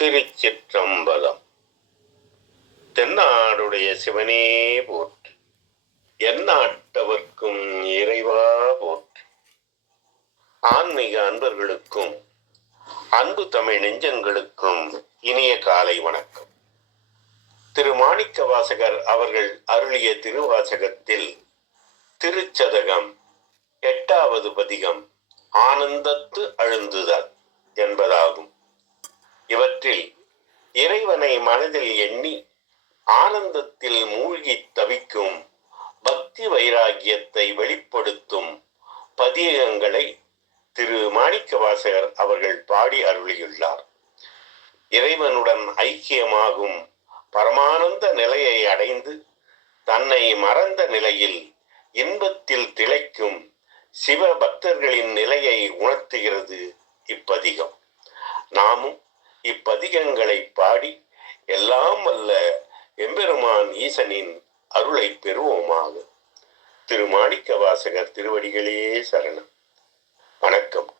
திருச்சிற்றம்பலம். தென்னாடுடைய சிவனே போற்று. எந்நாட்டவர்க்கும் இறைவா போற்று. ஆன்மீக அன்பர்களுக்கும் அன்பு தமிழ் நெஞ்சங்களுக்கும் இனிய காலை வணக்கம். திரு மாணிக்க வாசகர் அவர்கள் அருளிய திருவாசகத்தில் திருச்சதகம் எட்டாவது பதிகம் ஆனந்தத்து அழுந்துதல் என்பதாகும். இவற்றில் இறைவனை மனதில் எண்ணி ஆனந்தத்தில் மூழ்கி தவிக்கும் பக்தி வைராகியத்தை வெளிப்படுத்தும் பதிகங்களை திரு மாணிக்கவாசகர் அவர்கள் பாடி அருளியுள்ளார். இறைவனுடன் ஐக்கியமாகும் பரமானந்த நிலையை அடைந்து தன்னை மறந்த நிலையில் இன்பத்தில் திளைக்கும் சிவ பக்தர்களின் நிலையை உணர்த்துகிறது இப்பதிகம். நாமும் இப்பதிகங்களை பாடி எல்லாம் வல்ல எம்பெருமான் ஈசனின் அருளை பெறுவோமாக. திரு மாணிக்க வாசகர் திருவடிகளே சரணம். வணக்கம்.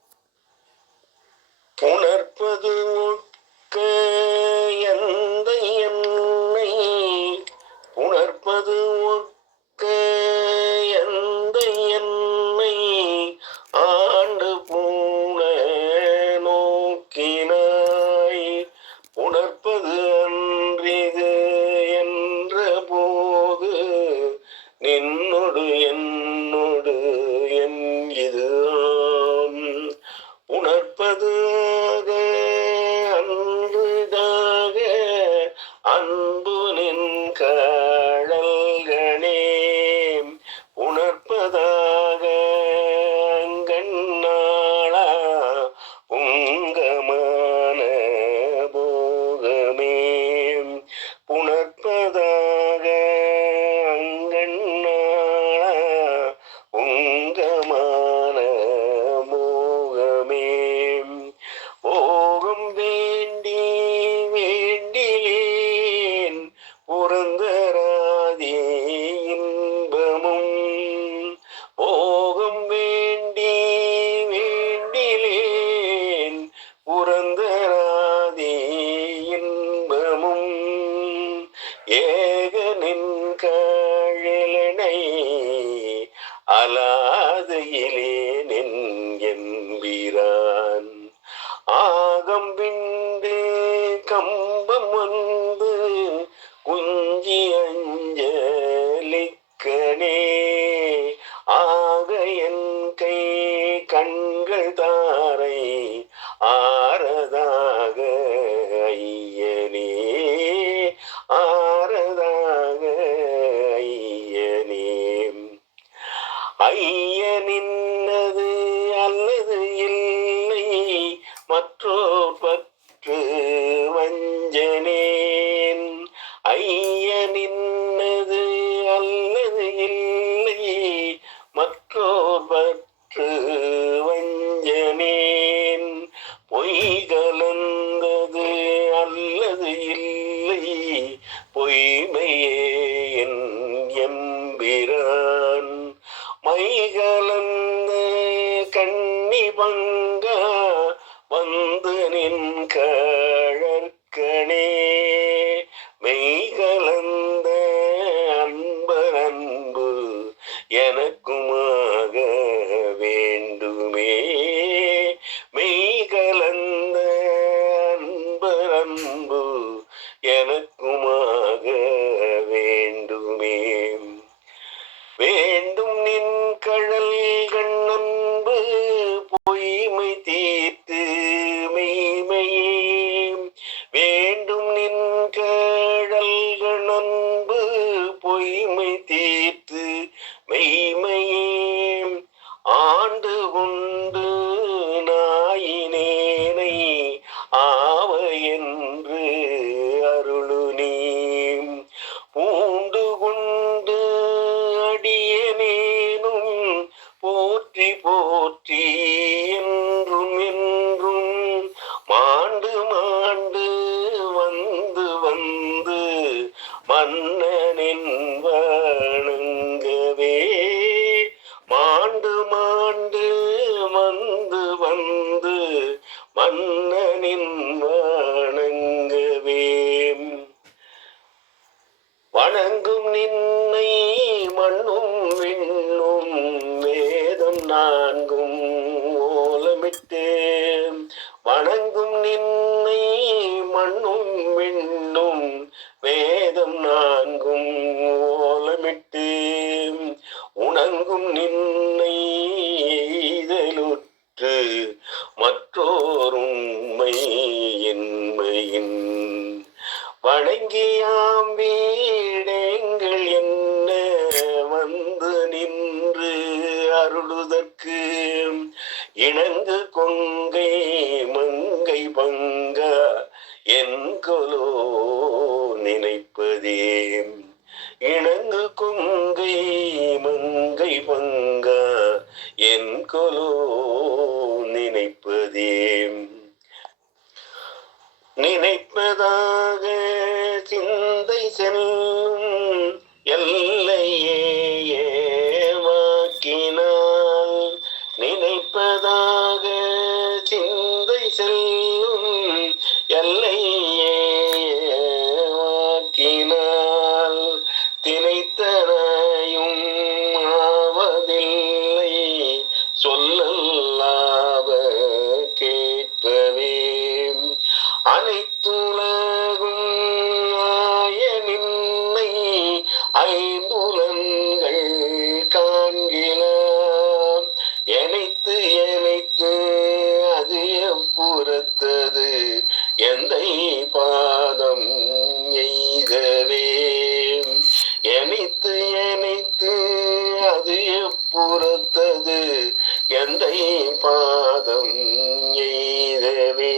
புணர்ப்பது ஒக்க எந்த என்னை புணர்ப்பது ஒக்க எந்த என்னை ஆண்டு போ அன்பு நின் ஆக என் கை கண்கள் தாரை ஆரதாக ஐயனே ஆரதாக ஐயனே. ஐயனின்னது அல்லது இல்லை மற்றோர் பற்று எம்பிரான் மைகலந்த கண்ணி பங்கா போற்றி என்கொலோ நினைப்பதே இணங்கு கொங்கை மங்கை பங்கா என்கொலோ நினைப்பதே நினைப்பதாக கூறத்தது எந்தை பாதம் எய்தவே.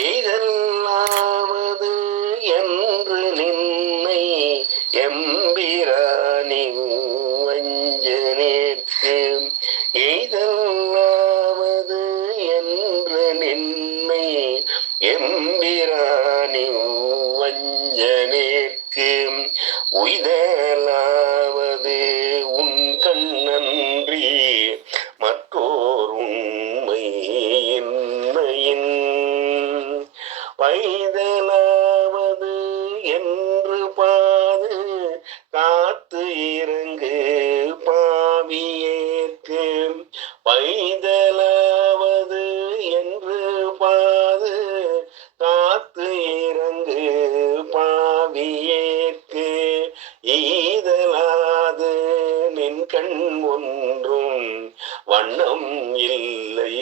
எய்தல்லாவது என்று நின்னை எம்பிராணி வஞ்சனேற்கு எய்தல்லாவது என்று நின்னை எம்பிராணி வஞ்சனேற்கு உய்தே ஒன்றும் வண்ணம் இல்லை.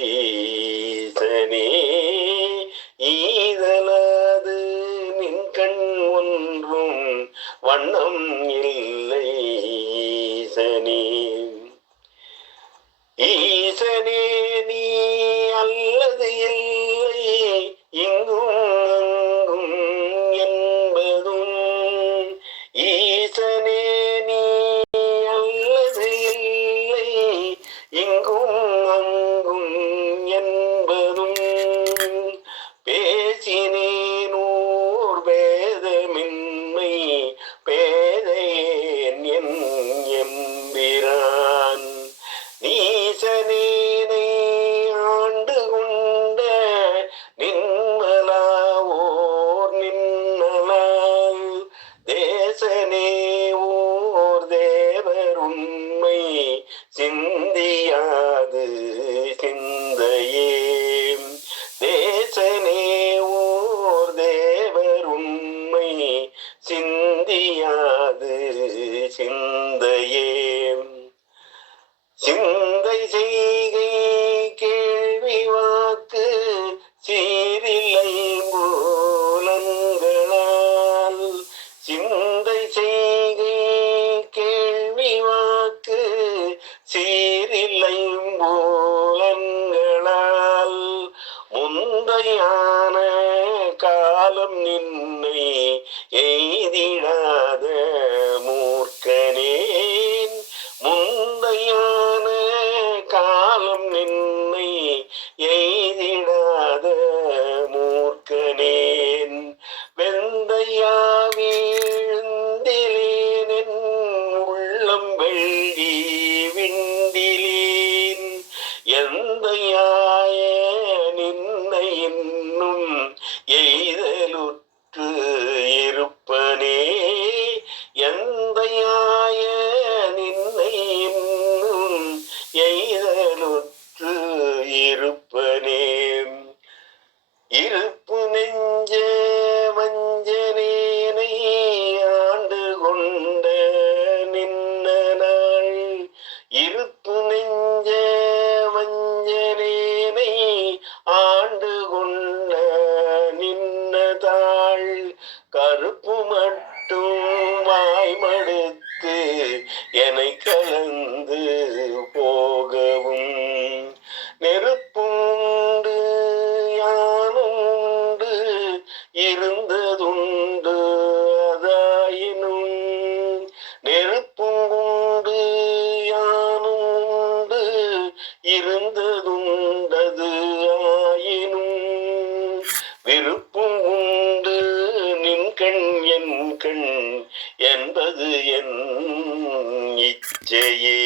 இருந்ததுண்டு அதாயினும் நெருப்பும் உண்டு யானும் உண்டு இருந்ததுண்டது ஆயினும் வெறுப்பும் உண்டு நின் கண் என் கண் என்பது என் இச்சையே.